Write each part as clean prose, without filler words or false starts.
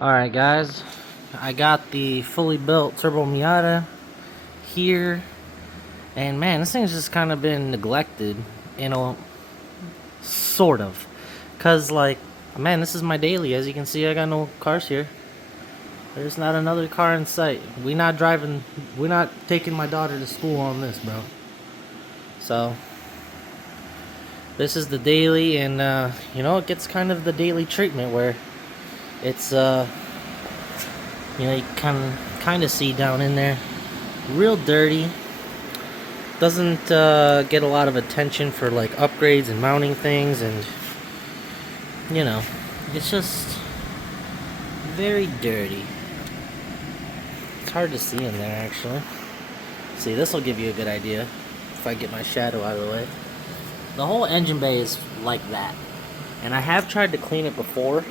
Alright guys, I got the fully built Turbo Miata here, and man, this thing's just kind of been neglected, you know, sort of, cause like, man, this is my daily. As you can see, I got no cars here. There's not another car in sight. We're not taking my daughter to school on this, bro. So this is the daily, and you know, it gets kind of the daily treatment where it's you know, you can kind of see down in there, real dirty. Doesn't get a lot of attention for like upgrades and mounting things, and you know, it's just very dirty. It's hard to see in there actually. See, this will give you a good idea if I get my shadow out of the way. The whole engine bay is like that, and I have tried to clean it before,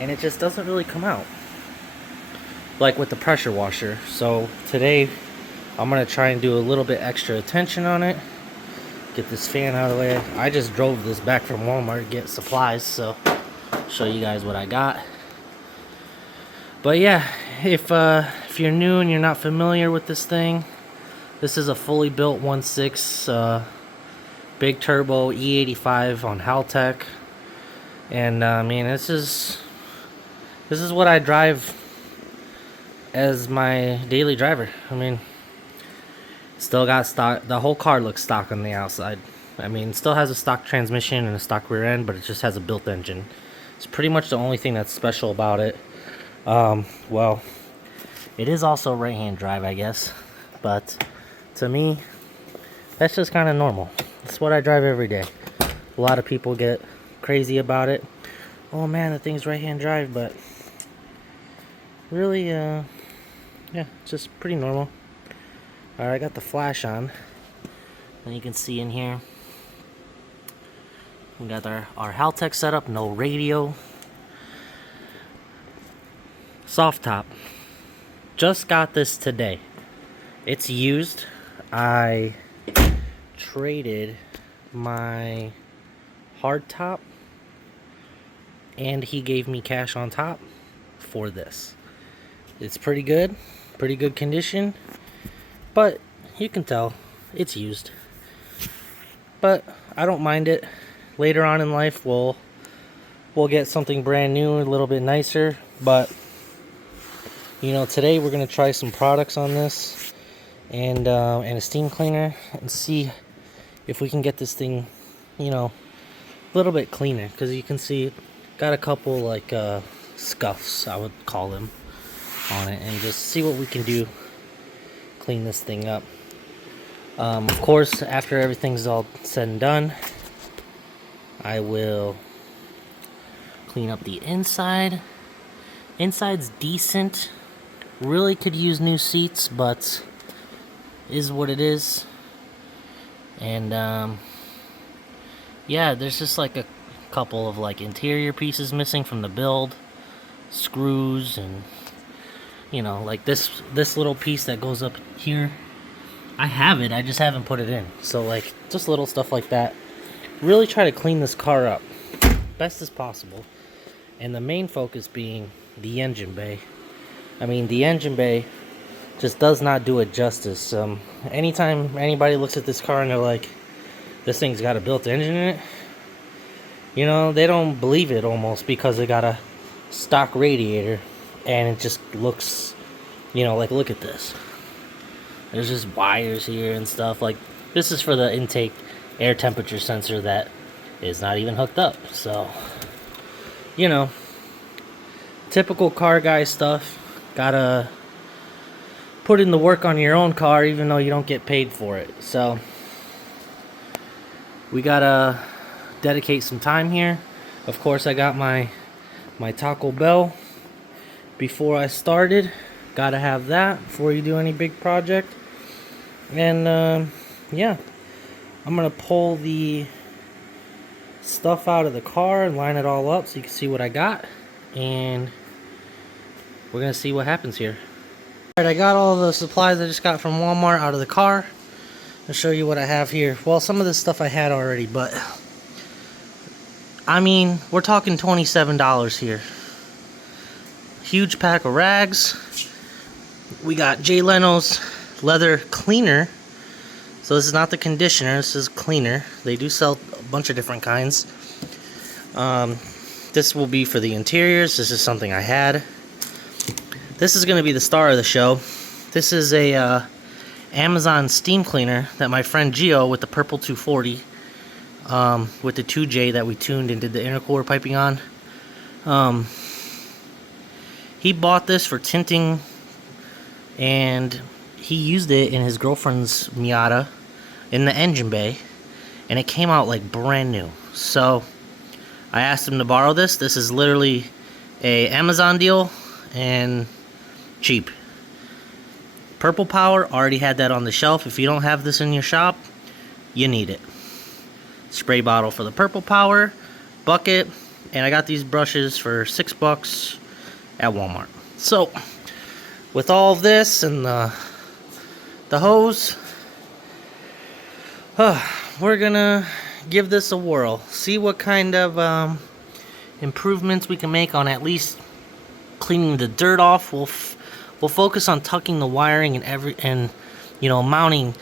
and it just doesn't really come out like with the pressure washer. So today I'm gonna try and do a little bit extra attention on it, get this fan out of the way. I just drove this back from Walmart to get supplies, so I'll show you guys what I got. But yeah, if you're new and you're not familiar with this thing, this is a fully built 1.6 big turbo E85 on Haltech, and I mean, this is what I drive as my daily driver. I mean, still got stock. The whole car looks stock on the outside. I mean, it still has a stock transmission and a stock rear end, but it just has a built engine. It's pretty much the only thing that's special about it. Well, it is also right-hand drive, I guess, but to me, that's just kind of normal. It's what I drive every day. A lot of people get crazy about it. Oh man, the thing's right-hand drive, but really, yeah, it's just pretty normal. Alright, I got the flash on, and you can see in here we got our Haltech setup, no radio, soft top. Just got this today. It's used. I traded my hard top, and he gave me cash on top for this. It's pretty good condition, but you can tell it's used. But I don't mind it. Later on in life, we'll get something brand new, a little bit nicer. But you know, today we're gonna try some products on this, and a steam cleaner, and see if we can get this thing, you know, a little bit cleaner. Because you can see, got a couple like scuffs, I would call them, on it, and just see what we can do, clean this thing up. Of course, after everything's all said and done, I will clean up the inside. Inside's decent. Really could use new seats, but is what it is. And yeah, there's just like a couple of like interior pieces missing from the build, screws, and you know, like this little piece that goes up here. I have it, I just haven't put it in. So like, just little stuff like that. Really try to clean this car up best as possible, and the main focus being the engine bay. I mean, the engine bay just does not do it justice. Anytime anybody looks at this car and they're like, this thing's got a built engine in it, you know, they don't believe it almost, because it got a stock radiator, and it just looks, you know, like, look at this. There's just wires here and stuff. Like, this is for the intake air temperature sensor that is not even hooked up. So, you know, typical car guy stuff. Gotta put in the work on your own car, even though you don't get paid for it. So we gotta dedicate some time here. Of course, I got my Taco Bell before I started. Gotta have that before you do any big project. And yeah, I'm gonna pull the stuff out of the car and line it all up so you can see what I got, and we're gonna see what happens here. Alright, I got all the supplies I just got from Walmart out of the car. I'll show you what I have here. Well, some of this stuff I had already, but I mean, we're talking $27 here. huge pack of rags. We got Jay Leno's leather cleaner. So this is not the conditioner, this is cleaner. They do sell a bunch of different kinds. This will be for the interiors. This is something I had. This is going to be the star of the show. This is a Amazon steam cleaner that my friend Gio with the purple 240 with the 2J that we tuned and did the intercooler piping on. He bought this for tinting, and he used it in his girlfriend's Miata in the engine bay, and it came out like brand new. So I asked him to borrow this. This is literally a Amazon deal and cheap. Purple Power already had that on the shelf. If you don't have this in your shop, you need it. Spray bottle for the Purple Power, bucket, and I got these brushes for $6 at Walmart. So with all of this and the hose, we're gonna give this a whirl. See what kind of improvements we can make on at least cleaning the dirt off. We'll focus on tucking the wiring and you know, mounting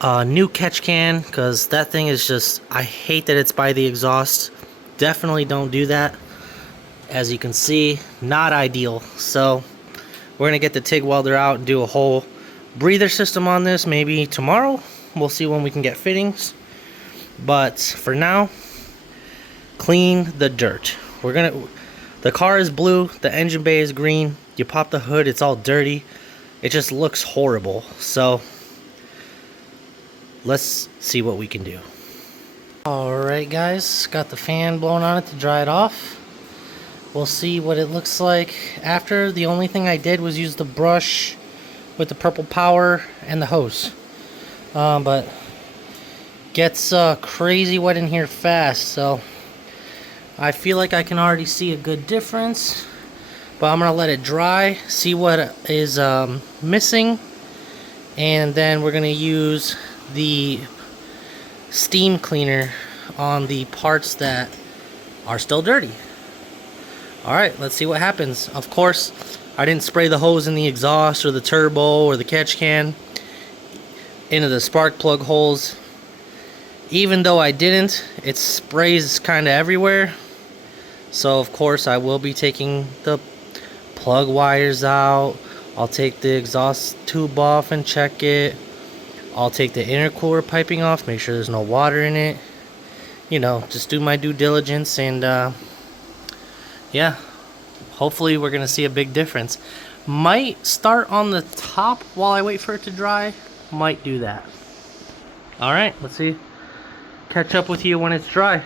a new catch can, because that thing is just, I hate that it's by the exhaust. Definitely don't do that. As you can see, not ideal. So we're gonna get the TIG welder out and do a whole breather system on this maybe tomorrow. We'll see when we can get fittings, but for now, clean the dirt. The car is blue, the engine bay is green. You pop the hood, it's all dirty. It just looks horrible. So let's see what we can do. Alright guys, got the fan blown on it to dry it off. We'll see what it looks like after. The only thing I did was use the brush with the Purple Power and the hose. But gets crazy wet in here fast, so I feel like I can already see a good difference. But I'm gonna let it dry, see what is missing, and then we're gonna use the steam cleaner on the parts that are still dirty. Alright, let's see what happens. Of course, I didn't spray the hose in the exhaust or the turbo or the catch can into the spark plug holes. Even though I didn't, it sprays kind of everywhere. So of course I will be taking the plug wires out. I'll take the exhaust tube off and check it. I'll take the intercooler piping off, make sure there's no water in it. You know, just do my due diligence, and yeah, hopefully we're gonna see a big difference. Might start on the top while I wait for it to dry. Might do that. Alright, let's see. Catch up with you when it's dry.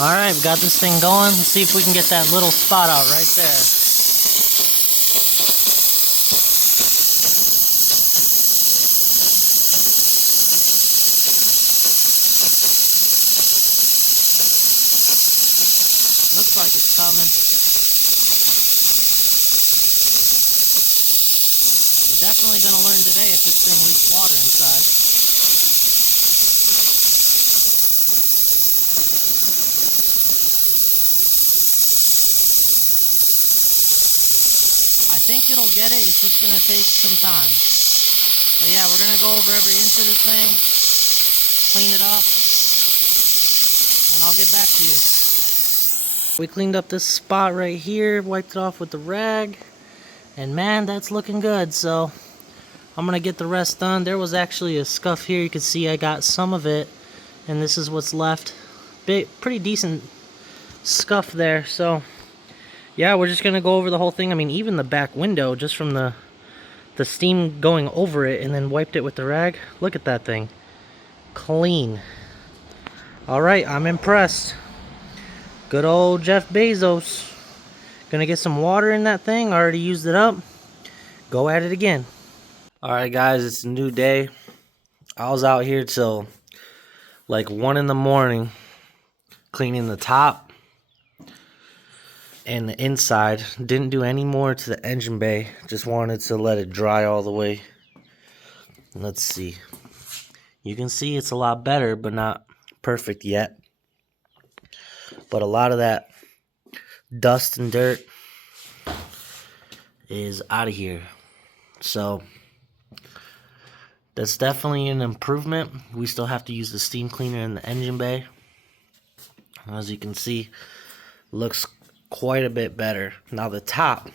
Alright, we got this thing going. Let's see if we can get that little spot out right there. Looks like it's coming. We're definitely going to learn today if this thing leaks water inside. I think it'll get it, it's just going to take some time. But yeah, we're going to go over every inch of this thing, clean it up, and I'll get back to you. We cleaned up this spot right here, wiped it off with the rag, and man, that's looking good. So I'm gonna get the rest done. There was actually a scuff here. You can see I got some of it, and this is what's left. Pretty decent scuff there. So yeah, we're just gonna go over the whole thing. I mean, even the back window, just from the steam going over it, and then wiped it with the rag. Look at that thing, clean. All right, I'm impressed. Good old Jeff Bezos. Gonna get some water in that thing. Already used it up. Go at it again. Alright guys, it's a new day. I was out here till like 1 in the morning cleaning the top and the inside. Didn't do any more to the engine bay. Just wanted to let it dry all the way. Let's see. You can see it's a lot better, but not perfect yet. But a lot of that dust and dirt is out of here. So that's definitely an improvement. We still have to use the steam cleaner in the engine bay. As you can see, looks quite a bit better. Now the top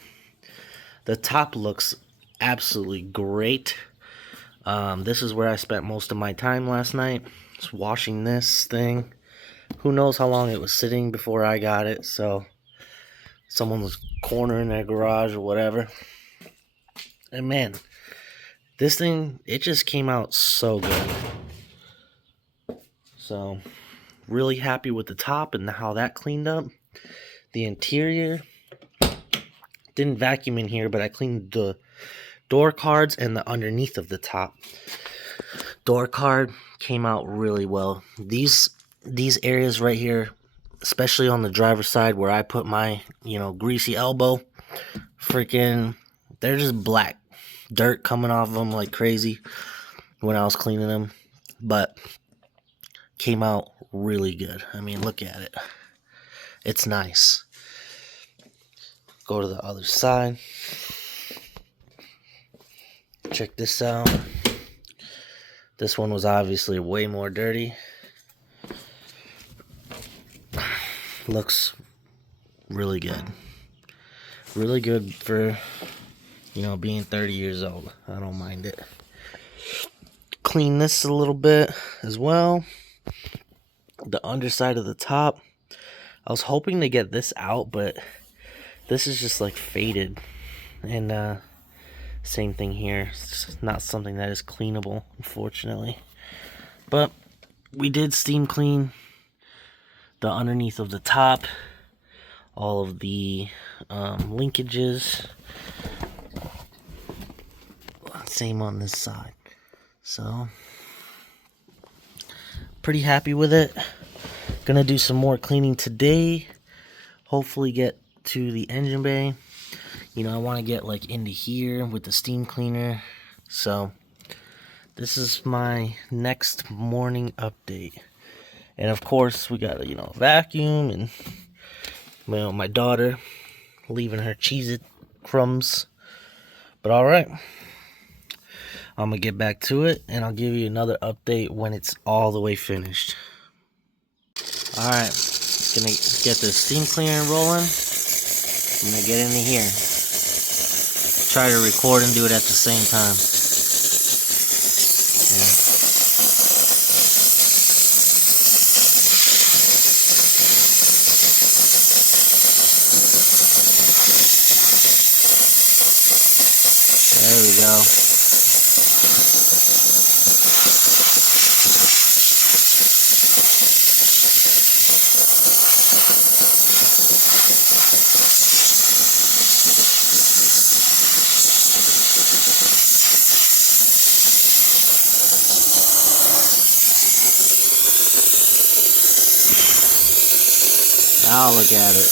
looks absolutely great. This is where I spent most of my time last night, just washing this thing. Who knows how long it was sitting before I got it, so someone was cornering their garage or whatever. And man, this thing, it just came out so good. So really happy with the top and how that cleaned up. The interior, didn't vacuum in here, but I cleaned the door cards and the underneath of the top. Door card came out really well. These areas right here, especially on the driver's side where I put my, greasy elbow, freaking, they're just black. Dirt coming off of them like crazy when I was cleaning them. But came out really good. I mean, look at it. It's nice. Go to the other side. Check this out. This one was obviously way more dirty. Looks really good. Really good for, being 30 years old. I don't mind it. Clean this a little bit as well. The underside of the top. I was hoping to get this out, but this is just like faded. And same thing here. It's not something that is cleanable, unfortunately. But we did steam clean the underneath of the top, all of the linkages. Same on this side. So pretty happy with it. Gonna do some more cleaning today. Hopefully get to the engine bay. I want to get like into here with the steam cleaner. So this is my next morning update. And of course we got a vacuum and my daughter leaving her Cheez-It crumbs. But alright, I'm gonna get back to it and I'll give you another update when it's all the way finished. Alright, gonna get the steam cleaner rolling. I'm gonna get into here. Try to record and do it at the same time. There we go. Now look at it.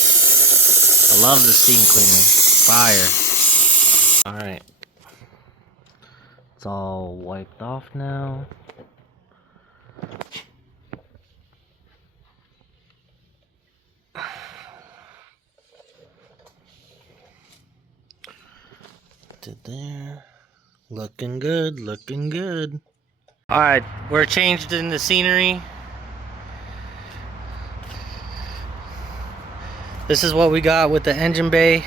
I love the steam cleaner. Fire. Alright. It's all wiped off now. Did there. Looking good, looking good. Alright, we're changed in the scenery. This is what we got with the engine bay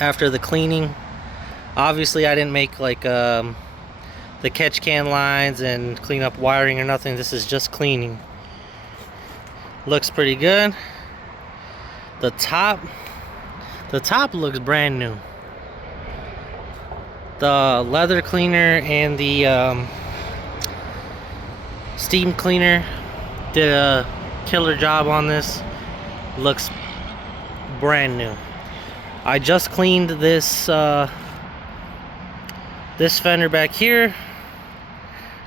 after the cleaning. Obviously I didn't make like the catch can lines and clean up wiring or nothing. This is just cleaning. Looks pretty good. The top looks brand new. The leather cleaner and the steam cleaner did a killer job on this. Looks brand new. I just cleaned this this fender back here,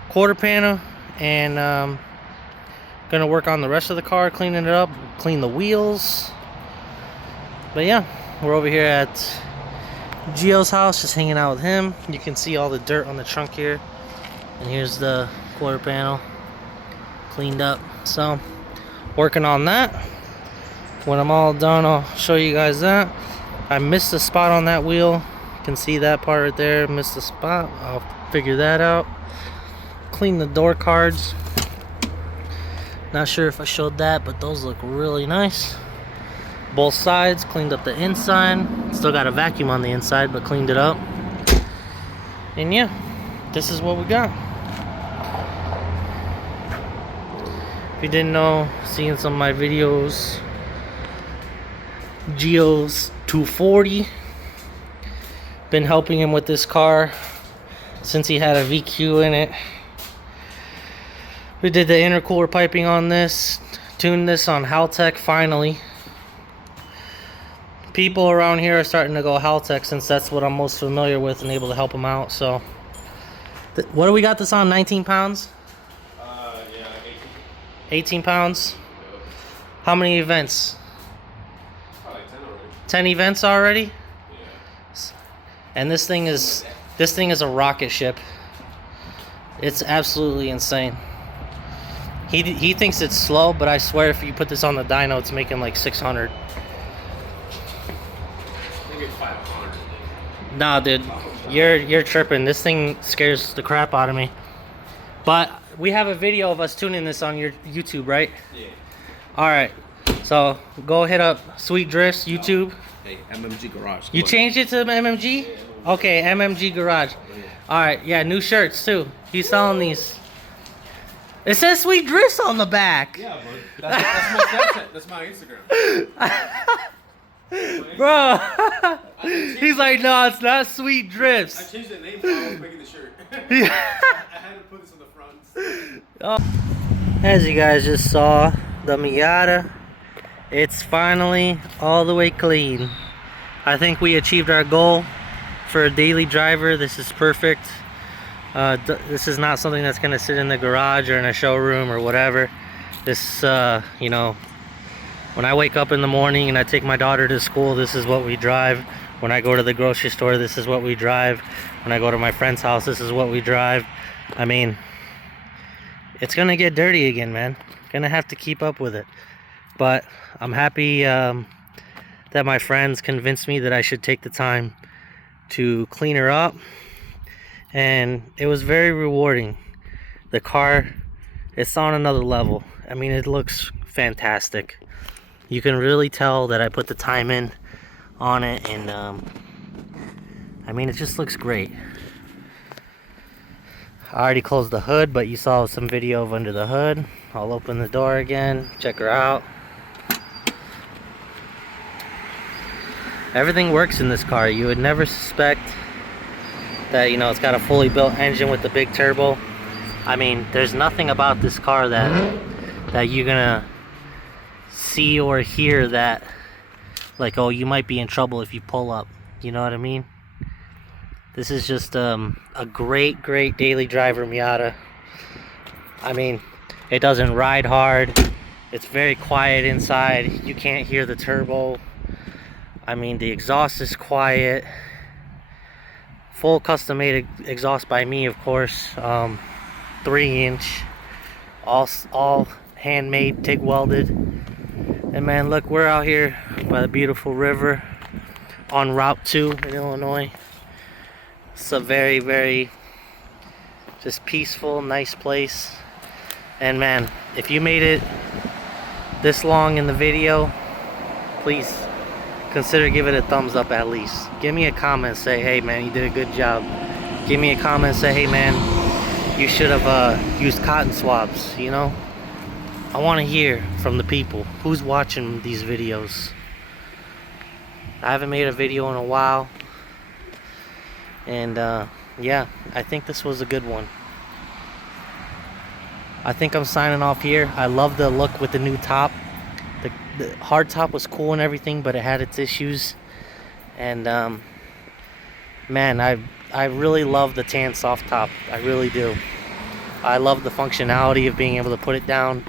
quarter panel, and gonna work on the rest of the car, cleaning it up, clean the wheels. But yeah, we're over here at Gio's house, just hanging out with him. You can see all the dirt on the trunk here, and here's the quarter panel cleaned up. So working on that. When I'm all done, I'll show you guys that. I missed a spot on that wheel Can see that part right there. Missed the spot. I'll figure that out. Clean the door cards. Not sure if I showed that, but those look really nice. Both sides. Cleaned up the inside. Still got a vacuum on the inside, but cleaned it up. And yeah, this is what we got. If you didn't know, seeing some of my videos, Gio's 240. Been helping him with this car since he had a VQ in it. We did the intercooler piping on this, tuned this on Haltech finally. People around here are starting to go Haltech since that's what I'm most familiar with and able to help them out. So, what do we got this on? 19 pounds? Yeah, 18 pounds? How many events? Probably 10 already. 10 events already? Yeah. And this thing is a rocket ship. It's absolutely insane. He thinks it's slow, but I swear if you put this on the dyno, it's making like 600. Maybe 500. Nah, dude, you're tripping. This thing scares the crap out of me. But we have a video of us tuning this on your YouTube, right? Yeah. All right. So go hit up Sweet Drifts YouTube. Hey, MMG Garage. You changed it to MMG? Yeah. Okay, MMG Garage. Yeah. All right, yeah, new shirts too. He's selling these. It says Sweet Drifts on the back. Yeah, bro. That's my Snapchat. That's my Instagram. Bro. He's like, no, it's not Sweet I Drifts. changed the name while I was making the shirt. I had to put this on the front. As you guys just saw, the Miata, it's finally all the way clean. I think we achieved our goal for a daily driver. This is perfect. This is not something that's gonna sit in the garage or in a showroom or whatever. This, you know, when I wake up in the morning and I take my daughter to school, this is what we drive. When I go to the grocery store, this is what we drive. When I go to my friend's house, this is what we drive. I mean, it's gonna get dirty again, man. Gonna have to keep up with it. But I'm happy that my friends convinced me that I should take the time to clean her up. And it was very rewarding. The car, it's on another level. I mean, it looks fantastic. You can really tell that I put the time in on it, and I mean, it just looks great. I already closed the hood, but you saw some video of under the hood. I'll open the door again, check her out. Everything works in this car. You would never suspect that, you know, it's got a fully built engine with the big turbo. I mean, there's nothing about this car that you're gonna see or hear that, like, oh, you might be in trouble if you pull up. You know what I mean? This is just a great daily driver Miata. I mean, it doesn't ride hard. It's very quiet inside. You can't hear the turbo. I mean, the exhaust is quiet. Full custom made exhaust by me, of course. 3-inch, all handmade, TIG welded. And man, look, we're out here by the beautiful river on Route 2 in Illinois. It's a very just peaceful, nice place. And man, if you made it this long in the video, please consider giving it a thumbs up at least. Give me a comment, say, hey man, you did a good job. Give me a comment, say, hey man, you should have used cotton swabs, you know? I want to hear from the people. Who's watching these videos? I haven't made a video in a while. And yeah, I think this was a good one. I think I'm signing off here. I love the look with the new top. The hard top was cool and everything, but it had its issues. And man, I really love the tan soft top. I really do. I love the functionality of being able to put it down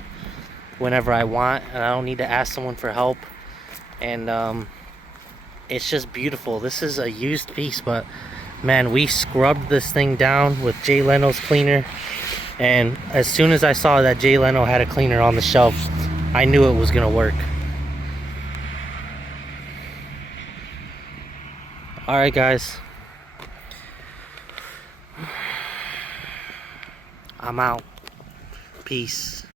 whenever I want, and I don't need to ask someone for help. And it's just beautiful. This is a used piece, but man, we scrubbed this thing down with Jay Leno's cleaner, and as soon as I saw that Jay Leno had a cleaner on the shelf, I knew it was gonna work. Alright guys, I'm out. Peace.